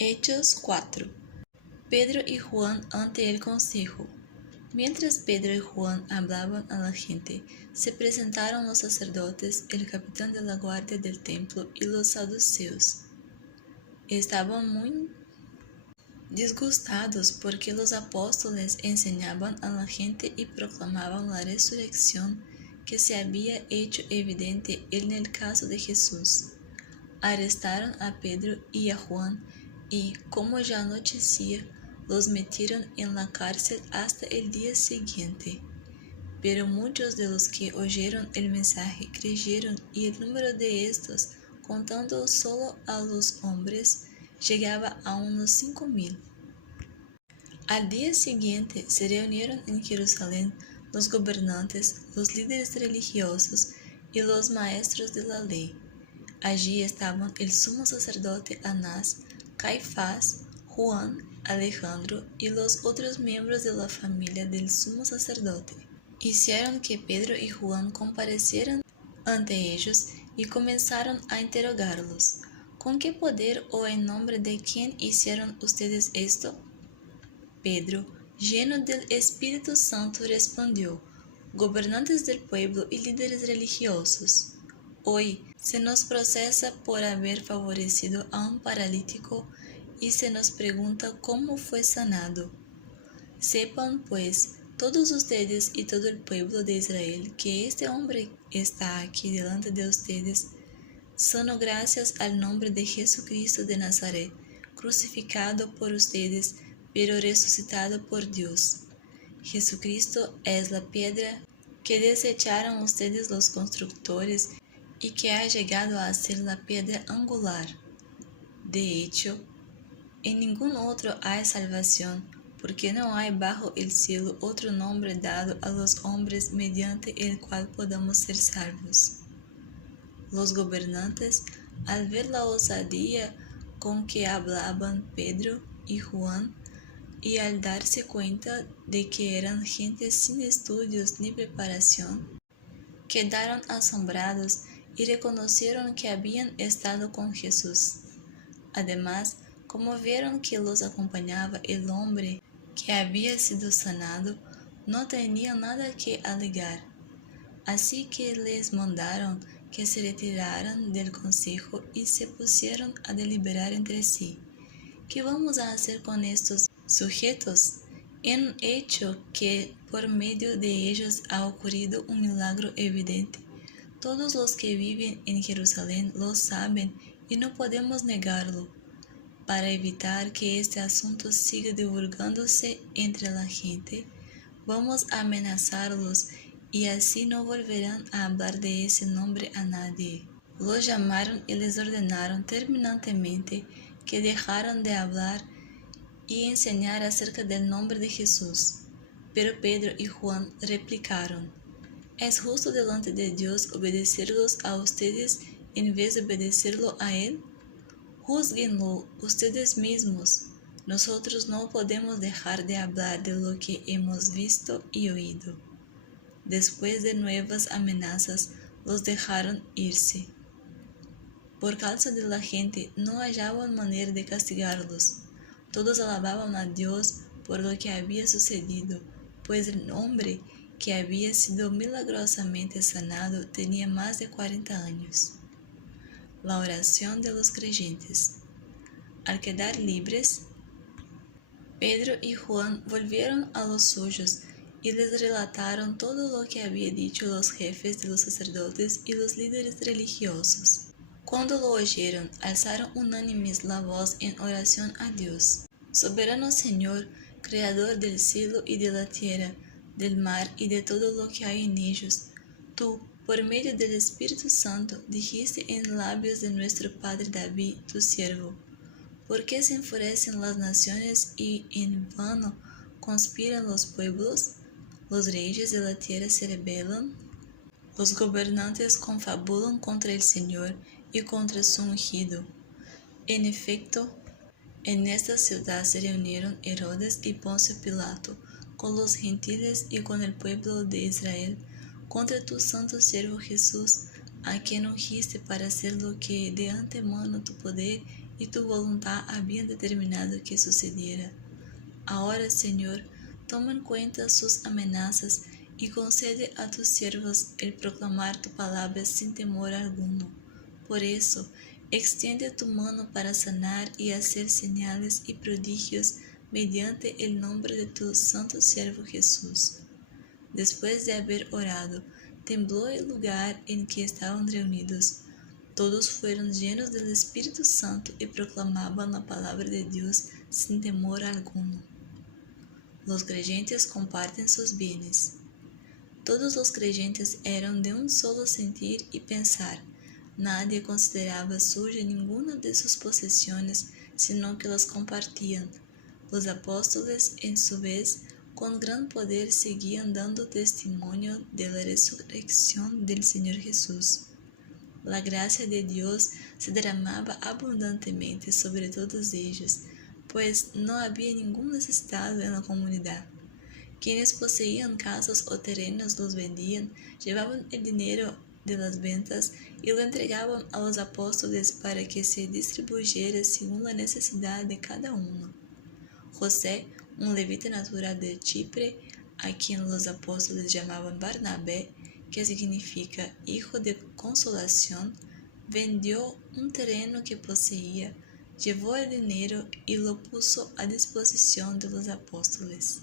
Hechos 4. Pedro y Juan ante el consejo. Mientras Pedro y Juan hablaban a la gente, se presentaron los sacerdotes, el capitán de la guardia del templo y los saduceos. Estaban muy disgustados porque los apóstoles enseñaban a la gente y proclamaban la resurrección que se había hecho evidente en el caso de Jesús. Arrestaron a Pedro y a Juan y, como ya anochecía, los metieron en la cárcel hasta el día siguiente. Pero muchos de los que oyeron el mensaje creyeron y el número de estos, contando solo a los hombres, llegaba a unos 5,000. Al día siguiente se reunieron en Jerusalén los gobernantes, los líderes religiosos y los maestros de la ley. Allí estaban el sumo sacerdote Anás, Caifás, Juan, Alejandro y los otros miembros de la familia del sumo sacerdote. Hicieron que Pedro y Juan comparecieran ante ellos y comenzaron a interrogarlos. ¿Con qué poder o en nombre de quién hicieron ustedes esto? Pedro, lleno del Espíritu Santo, respondió: gobernantes del pueblo y líderes religiosos, hoy se nos procesa por haber favorecido a un paralítico y se nos pregunta cómo fue sanado. Sepan, pues, todos ustedes y todo el pueblo de Israel que este hombre está aquí delante de ustedes, sano gracias al nombre de Jesucristo de Nazaret, crucificado por ustedes, pero resucitado por Dios. Jesucristo es la piedra que desecharon ustedes los constructores y que ha llegado a ser la piedra angular. De hecho, en ningún otro hay salvación, porque no hay bajo el cielo otro nombre dado a los hombres mediante el cual podamos ser salvos. Los gobernantes, al ver la osadía con que hablaban Pedro y Juan, y al darse cuenta de que eran gente sin estudios ni preparación, quedaron asombrados y reconocieron que habían estado con Jesús. Además, como vieron que los acompañaba el hombre que había sido sanado, no tenían nada que alegar. Así que les mandaron que se retiraran del consejo y se pusieron a deliberar entre sí. ¿Qué vamos a hacer con estos sujetos? Han hecho que por medio de ellos ha ocurrido un milagro evidente. Todos los que viven en Jerusalén lo saben y no podemos negarlo. Para evitar que este asunto siga divulgándose entre la gente, vamos a amenazarlos y así no volverán a hablar de ese nombre a nadie. Los llamaron y les ordenaron terminantemente que dejaran de hablar y enseñar acerca del nombre de Jesús. Pero Pedro y Juan replicaron: ¿es justo delante de Dios obedecerlos a ustedes en vez de obedecerlo a Él? Júzguenlo ustedes mismos. Nosotros no podemos dejar de hablar de lo que hemos visto y oído. Después de nuevas amenazas, los dejaron irse. Por causa de la gente, no hallaban manera de castigarlos. Todos alababan a Dios por lo que había sucedido, pues el hombre que había sido milagrosamente sanado tenía más de 40 años. La oración de los creyentes. Al quedar libres, Pedro y Juan volvieron a los suyos y les relataron todo lo que habían dicho los jefes de los sacerdotes y los líderes religiosos. Cuando lo oyeron, alzaron unánimes la voz en oración a Dios. Soberano Señor, Creador del cielo y de la tierra, del mar y de todo lo que hay en ellos, tú, por medio del Espíritu Santo, dijiste en labios de nuestro padre David, tu siervo: ¿por qué se enfurecen las naciones y en vano conspiran los pueblos? Los reyes de la tierra se rebelan, los gobernantes confabulan contra el Señor y contra su ungido. En efecto, en esta ciudad se reunieron Herodes y Poncio Pilato con los gentiles y con el pueblo de Israel contra tu santo siervo Jesús, a quien ungiste para hacer lo que de antemano tu poder y tu voluntad habían determinado que sucediera. Ahora, Señor, toma en cuenta sus amenazas y concede a tus siervos el proclamar tu palabra sin temor alguno. Por eso, extiende tu mano para sanar y hacer señales y prodigios mediante el nombre de tu santo siervo Jesús. Después de haber orado, tembló el lugar en que estaban reunidos. Todos fueron llenos del Espíritu Santo y proclamaban la palabra de Dios sin temor alguno. Los creyentes comparten sus bienes. Todos los creyentes eran de un solo sentir y pensar. Nadie consideraba suya ninguna de sus posesiones, sino que las compartían. Los apóstoles, en su vez, con gran poder seguían dando testimonio de la resurrección del Señor Jesús. La gracia de Dios se derramaba abundantemente sobre todos ellos, pues no había ningún necesitado en la comunidad. Quienes poseían casas o terrenos los vendían, llevaban el dinero de las ventas y lo entregaban a los apóstoles para que se distribuyera según la necesidad de cada uno. José, un levita natural de Chipre, a quien los apóstoles llamaban Barnabé, que significa hijo de consolación, vendió un terreno que poseía, llevó el dinero y lo puso a disposición de los apóstoles.